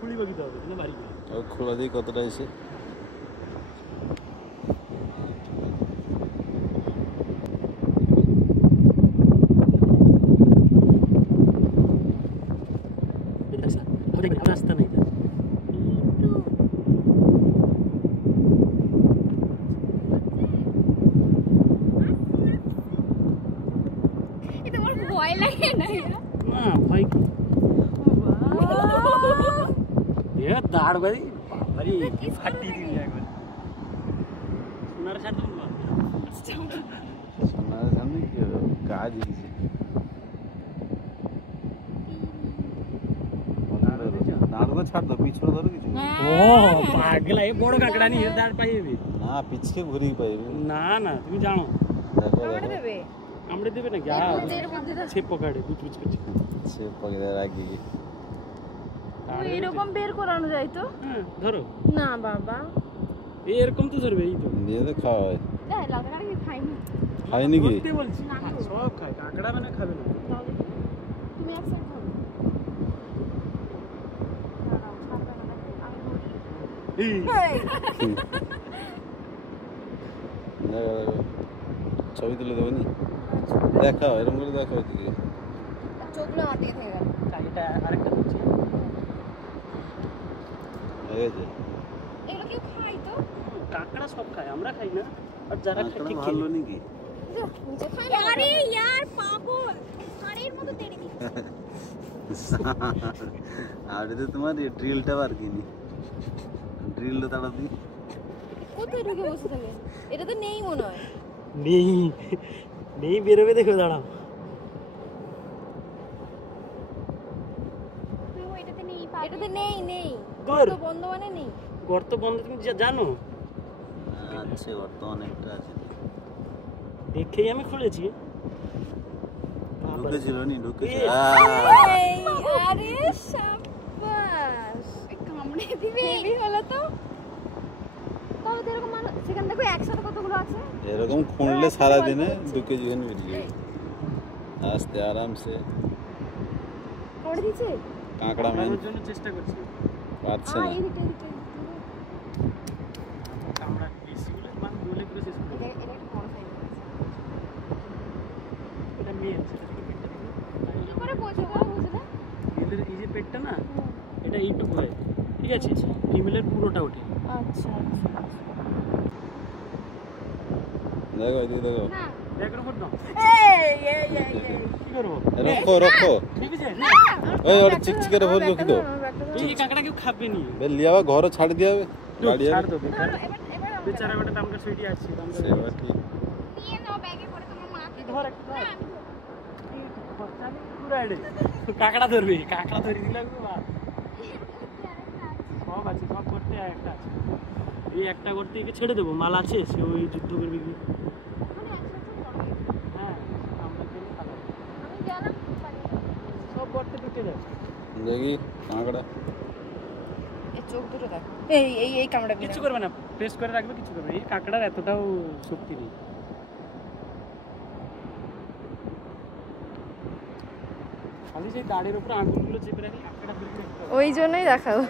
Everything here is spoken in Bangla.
খুলিব কি তবে তুমি বাড়ি গিয়ে ও খোলা দিয়ে কতটা এসে রাস্তা নেই ভয় লাগে না না ভয় কি এ দাঁড় বাড়ি বাড়ি ফাটি দিবি একবার সোনার ছাড় তুমি সোনার সামনে কি কাজ গেছে দাঁড় তো ছাড় দো পিছনে ধরো কিছু ও পাগলা এই বড় কাকড়া নি এর দাঁড় পাইবে না পিছকে ঘুরি পাইবে না না তুমি জানো দেখো কামড়ে দেবে কামড়ে দেবে না যা ছেপ পকাড়ে বুঝ করছে সে পকেটে রাখি এরকম বের করানো যায় তো হ্যাঁ ধরো না বাবা এরকম তো ধরবে এই তো দিয়ে তো খাওয়া হয় দেখ লাগা কি খাইনি খাইনি কি ধরতে বলছি সব খায় কাকড়া মানে খাবে না তুমি এক সাইড ধরো এই ছবি তুলে দেবো নি দেখাও এরকম করে দেখাও দিকে চোখগুলো আমার দিকে থেকে গেল এটা আরেকটা ধরছি এই যে এগুলো কেউ খাই তো কাকড়া সব খায় আমরা খাই না আর যারা খায় ঠিক ভালো খেলে নাকি নিচে খাই আরে यार পাগল কারের মতো তেড়ে দিচ্ছে আর এটা তোমার ড্রিলটা বার কিনি ড্রিলটা তাড়া দি কোথায় ঢুকে বসে থাকে এটা তো নেই মনে হয় নেই নেই বেরোবে দেখো দাঁড়াও এটাতে নেই নেই তোর তো বন্ধ মানে নেই গর্ত বন্ধ তুমি জানো আচ্ছা গর্ত অনেকটা আছে দেখেই আমি খুলেছি ঢুকেছিল নি ঢুকেছে আরে শাবাশ কামড়ে দিবে হেভি হলো তো তাহলে তো এরকম মানে সেখানে দেখো একসাথে কতগুলো আছে এরকম খুঁড়লে সারা দিনে 2 কেজি এনে বেরিয়ে আস্তে আরামসে কামড়ে দিয়েছে কাঁকড়া মেন জন্য চেষ্টা করছি পারছে না এই দিকে আমরা বেশিগুলো মান বলে করে শেষ করব এটা একটা বড় সাইজ এটা মেল সেটা থেকে পেটটা দেখো কি করে বুঝবো বুঝলে মেলের এই যে পেটটা না এটা এইটুকু হয় ঠিক আছে ফিমেলের পুরোটা ওঠে আচ্ছা দেখো এদিকে দেখো না ব্যাগের উপর দাও এই কি করব রাখো রাখো ঠিক আছে ওই ওর চিকচিকে ভর রাখি দাও এই কাকড়া কেউ খাবে নি বে লিয়াবা ঘর ছাড় দিয়া হবে গাড়ি ছাড় দাও এবার বেচারা গোটা দামকার সুইটি আছে দামকার সেবা ঠিক নিয়ে নাও ব্যাগে করে তোমার মাকে ধর একটা কাকড়া ধরবে কাকড়া ধরে দিলে সব আছে সব করতে একটা আছে এই একটা করতে একে ছেড়ে দেবো মাল আছে সে ওই যুদ্ধ করবে কি হ্যাঁ আমরা গেলে ভালো আমি গেলাম সব করতে ঢুকে যায় দেখি কাঁকড়া এই চোখ দুটো দেখ এই কামড়া কিছু করবে না প্রেস করে রাখবে কিছু করবে এই কাকড়ার এতটাও শক্তি নেই খালি সেই দাঁড়ের উপর আঙুলগুলো চেপে রাখলে কাকড়া ওই জন্যই দেখাও